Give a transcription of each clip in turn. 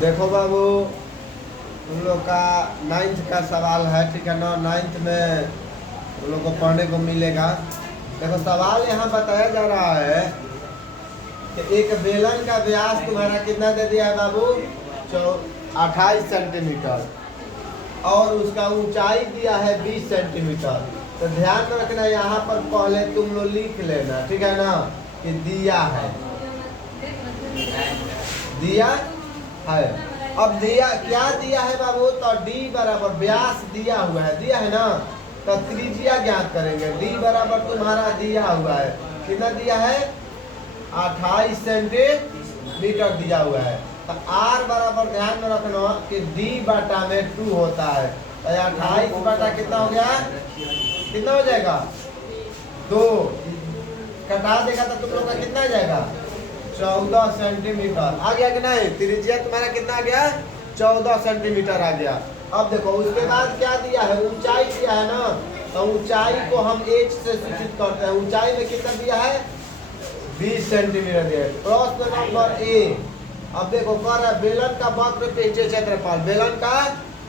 देखो बाबू, तुम लोग का 9th का सवाल है, ठीक है ना। 9th में तुम लोग को पढ़ने को मिलेगा। देखो सवाल यहाँ बताया जा रहा है कि एक बेलन का व्यास तुम्हारा कितना दे दिया है बाबू, 28 सेंटीमीटर, और उसका ऊंचाई दिया है 20 सेंटीमीटर। तो ध्यान रखना, यहाँ पर पहले तुम लोग लिख लेना, ठीक है ना, कि दिया है, दिया है। अब दिया क्या दिया है बाबू, तो डी बराबर व्यास दिया हुआ है, दिया है ना, तो त्रिज्या ज्ञात करेंगे। डी बराबर तुम्हारा दिया हुआ है, कितना दिया है, 28 सेंटीमीटर दिया हुआ है। तो आर बराबर ध्यान में रखना कि डी बटा में 2 होता है। तो 28 बटा कितना हो गया, कितना हो जाएगा, 2 कटा देगा तो तुम लोग का कितना आ जाएगा, 14 सेंटीमीटर आ गया कि नहीं। त्रिज्या तुम्हारा कितना आ गया, 14 सेंटीमीटर आ गया। अब देखो उसके बाद क्या दिया है, ऊंचाई दिया है ना, तो ऊंचाई को हम h से सूचित करते हैं। ऊंचाई में कितना दिया है, 20 सेंटीमीटर दिया है। प्रश्न नंबर ए। अब देखो कर रहा है बेलन का वक्र पृष्ठीय क्षेत्रफल, बेलन का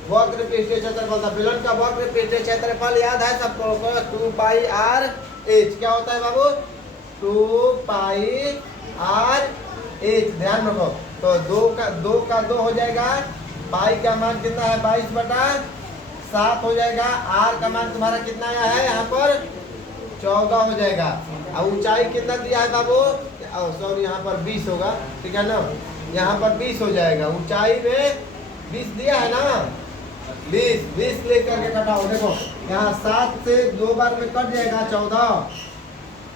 वक्र पृष्ठीय क्षेत्रफल था। बेलन का वक्र पृष्ठीय क्षेत्रफल याद है सबको, 2 पाई आर एच क्या होता है बाबू, 2 पाई आर एच। ध्यान रखो, तो 2 का 2 हो जाएगा, पाई का मान कितना है, 22 बटा 7 हो जाएगा। आर का मान तुम्हारा कितना आया है यहाँ पर, 14 हो जाएगा। और ऊंचाई कितना दिया है बाबू, सॉरी यहाँ पर 20 होगा, ठीक है ना, यहाँ पर 20 हो जाएगा। ऊंचाई में 20 दिया है ना, 20 लेकर के कटाओ। देखो यहाँ 7 से 2 बार में कट जाएगा, 14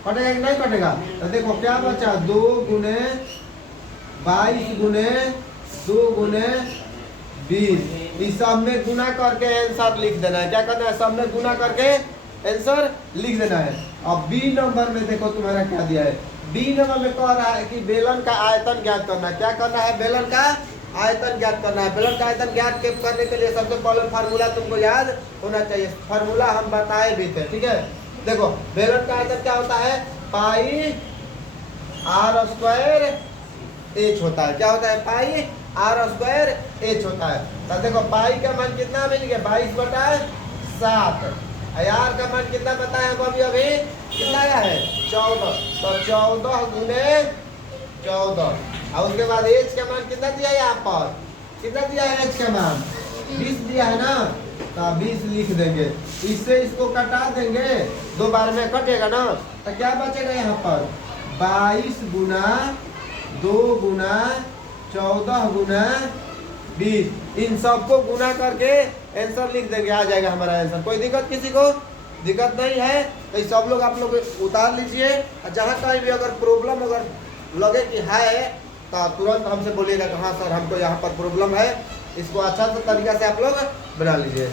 कटेगा कि नहीं कटेगा। तो देखो क्या बचा, 2 गुने 22 गुने 2 गुने 20। इस सब में गुना करके आंसर लिख देना है। क्या करना है, सब में गुना करके आंसर लिख देना है। अब बी नंबर में देखो तुम्हारा क्या दिया है, बी नंबर में कह रहा है कि बेलन का आयतन ज्ञात करना है। क्या करना है, बेलन का आयतन ज्ञात करना है। बेलन का आयतन ज्ञात करने के लिए सबसे पहले फार्मूला तुमको याद होना चाहिए। फार्मूला हम बताए भी थे, ठीक है। देखो बेलन का आयतन क्या होता है, पाई आर स्क्वायर एच होता है। क्या होता है, पाई आर स्क्वायर एच होता है। तो देखो पाई का मान कितना मिल गया, 22 बटा 7। आर का मान कितना बताया हम अभी कितना आया है, 14। तो 14 गुने 14। और उसके बाद एच का मान कितना दिया है, यहाँ पर कितना दिया है, एच का मान 20 दिया है ना, तो 20 लिख देंगे। इससे इसको कटा देंगे, 2 बार में कटेगा ना, तो क्या बचेगा यहाँ पर, 22 गुना 2 गुना 14 गुना 20। इन सबको गुना करके आंसर लिख देंगे, आ जाएगा हमारा आंसर। कोई दिक्कत किसी को दिक्कत नहीं है, तो ये सब लोग आप लोग उतार लीजिए। और जहाँ कहीं भी अगर प्रॉब्लम अगर लगे कि है, तो तुरंत हमसे बोलिएगा कि हाँ सर हमको यहाँ पर प्रॉब्लम है। इसको अच्छा सा तरीका से आप लोग बना लीजिए।